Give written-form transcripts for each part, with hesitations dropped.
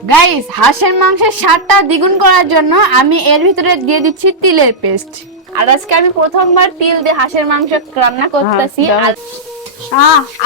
Guys, হাঁসের মাংসের স্বাদটা দ্বিগুণ করার জন্য আমি এর ভিতরে দিয়ে দিচ্ছি তিলের পেস্ট। আর আজকে আমি প্রথমবার তিল দিয়ে হাঁসের মাংস রান্না করতেছি।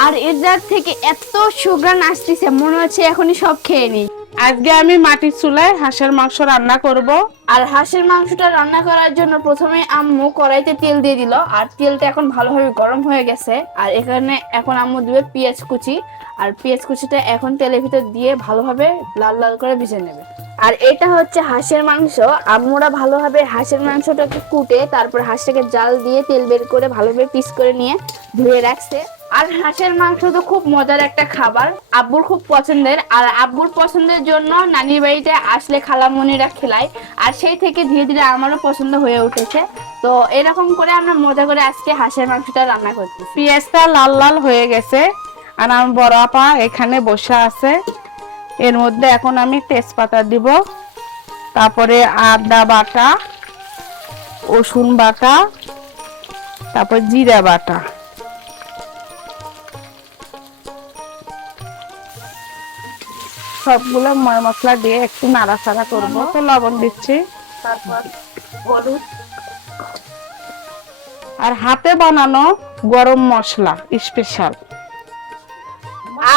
আর এর জার থেকে এত সুঘ্রাণ আসতেছে, মনে হচ্ছে এখনই সব খেয়ে নি। আজকে আমি মাটির চুলায় হাঁসের মাংস রান্না করব। আর হাঁসের মাংসটা রান্না করার জন্য প্রথমে আম্মু কড়াইতে তেল দিয়ে দিল, আর তেলটা এখন ভালোভাবে গরম হয়ে গেছে। আর এখানে এখন আম্মু দিবে পেঁয়াজ কুচি, আর পেঁয়াজ কুচিটা এখন তেলের ভিতর দিয়ে ভালোভাবে লাল লাল করে ভেজে নেবে। আর এটা হচ্ছে হাঁসের মাংস। আম্মুরা ভালোভাবে হাঁসের মাংসটাকে কুটে তারপর হাঁসটাকে জাল দিয়ে তেল বের করে ভালোভাবে পিস করে নিয়ে ধুয়ে রাখছে। আর হাঁসের মাংস তো খুব মজার একটা খাবার, আব্বুর খুব পছন্দের। আর আব্বুর পছন্দের জন্য নানির বাড়িতে আসলে খালামণিরা খেলায়, আর সেই থেকে ধীরে ধীরে আমারও পছন্দ হয়ে উঠেছে। তো এরকম করে আমরা মজা করে আজকে হাঁসের মাংসটা রান্না করছি। পেঁয়াজটা লাল লাল হয়ে গেছে, আর আমার বড় আপা এখানে বসে আছে। এর মধ্যে এখন আমি তেজপাতা দিব, তারপরে আদা বাটা, রসুন বাটা, তারপর জিরা বাটা। সবগুলো ময় মশলা দিয়ে একটু নাড়াচাড়া করবো। তো লবণ দিচ্ছি, তারপর হলুদ, আর হাতে বানানো গরম মশলা স্পেশাল।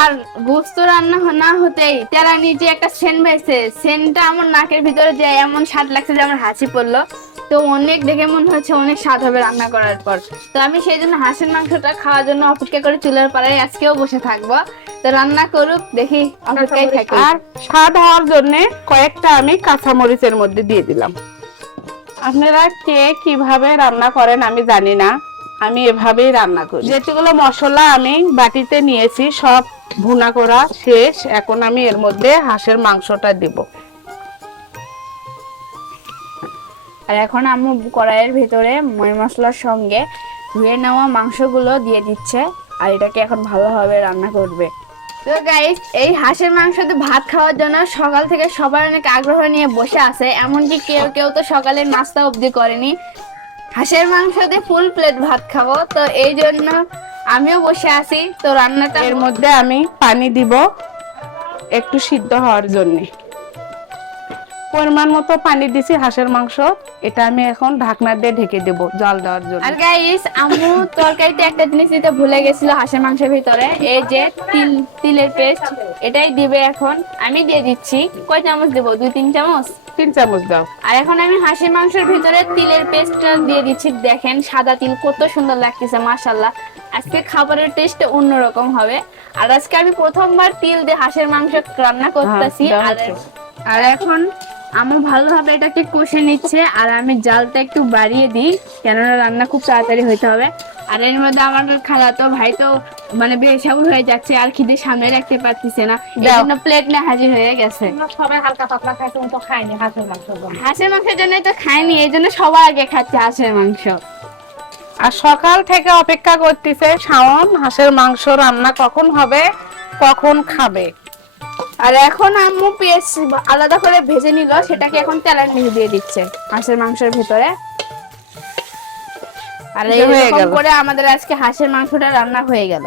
আর গোস্ত রান্না না হতেই তেরা নিচে একটা সেন্ট পাইছে। সেন্টটা আমার নাকের ভিতরে যে এমন স্বাদ লাগছে যে আমার হাসি পড়লো। তো অনেক দেখে মনে হচ্ছে অনেক স্বাদ হবে রান্না করার পর। তো আমি সেই জন্য হাঁসের মাংসটা খাওয়ার জন্য অপেক্ষা করে চুলার পাড়ায় আজকেও বসে থাকবো। তো রান্না করুক, দেখি অপেক্ষায় থাকি। আর স্বাদ হওয়ার জন্য কয়েকটা আমি কাঁচামরিচের মধ্যে দিয়ে দিলাম। আপনারা কে কিভাবে রান্না করেন আমি জানি না, আমি এভাবেই রান্না করি। যেগুলো মশলা আমি বাটিতে নিয়েছি সব ভুনা করা শেষ। এখন আমি এর মধ্যে হাঁসের মাংসটা দিব। আর এখন আম্মু কড়াইয়ের ভিতরে ময় মশলার সঙ্গে ধুয়ে নেওয়া মাংসগুলো দিয়ে দিচ্ছে, আর এটাকে এখন ভালোভাবে রান্না করবে। তো গাইস, এই হাঁসের মাংস দিয়ে ভাত খাওয়ার জন্য সকাল থেকে সবাই অনেক আগ্রহ নিয়ে বসে আছে। এমনকি কেউ কেউ তো সকালে নাস্তা অবধি করেনি। হাঁসের মাংস দিয়ে ফুল প্লেট ভাত খাবো, তো এই জন্য আমিও বসে আছি। তো রান্নাটা এর মধ্যে আমি পানি দিব একটু সিদ্ধ হওয়ার জন্য। পরিমাণ মতো পানি দিছি হাঁসের মাংস। এটা আমি এখন ঢাকনা দিয়ে ঢেকে দেব জল দেওয়ার জন্য। আর গাইস, আম্মু তরকারিতে একটা জিনিস দিতে ভুলে গেছিল হাঁসের মাংসের ভিতরে, এই যে তিলের পেস্ট, এটাই দিবে এখন। আমি দিয়ে দিচ্ছি। কয় চামচ দেবো? 2-3 চামচ। 3 চামচ দাও। আর এখন আমি হাঁসের মাংসের ভিতরে তিলের পেস্টটা দিয়ে দিচ্ছি। দেখেন সাদা তিল কত সুন্দর লাগতেছে, মাশাআল্লাহ। আজকে খাবারের টেস্ট অন্যরকম হবে। আর আজকে আমি প্রথমবার তিল দিয়ে হাঁসের মাংস রান্না করতেছি। আর এখন আমার ভালোভাবে এটাকে কষে নিচ্ছে, আর আমি জালটা একটু বাড়িয়ে দিই, কেননা রান্না খুব তাড়াতাড়ি হইতে হবে। আর এর মধ্যে আমার খালাতো ভাই তো মানে বেসাবুর হয়ে যাচ্ছে, আর খিদে সামনে রাখতে পারতেছে না, এই জন্য প্লেট নিয়ে হাজির হয়ে গেছে। সবাই হালকা পাতলা খাইছে, তো খাইনি হাঁসের মাংস। হাঁসের মাংসের জন্য তো খাইনি, এই জন্য সবার আগে খাচ্ছে হাঁসের মাংস। আর সকাল থেকে অপেক্ষা করতেছে শাওন হাঁসের মাংস রান্না কখন হবে, কখন খাবে। আর এখন আম্মু পেঁয়াজ আলাদা করে ভেজে নিল, সেটাকে এখন তেলের মধ্যে দিয়ে দিচ্ছে হাঁসের মাংসের ভিতরে। আর হয়ে এরকম গেল। করে আমাদের আজকে হাঁসের মাংসটা রান্না হয়ে গেল।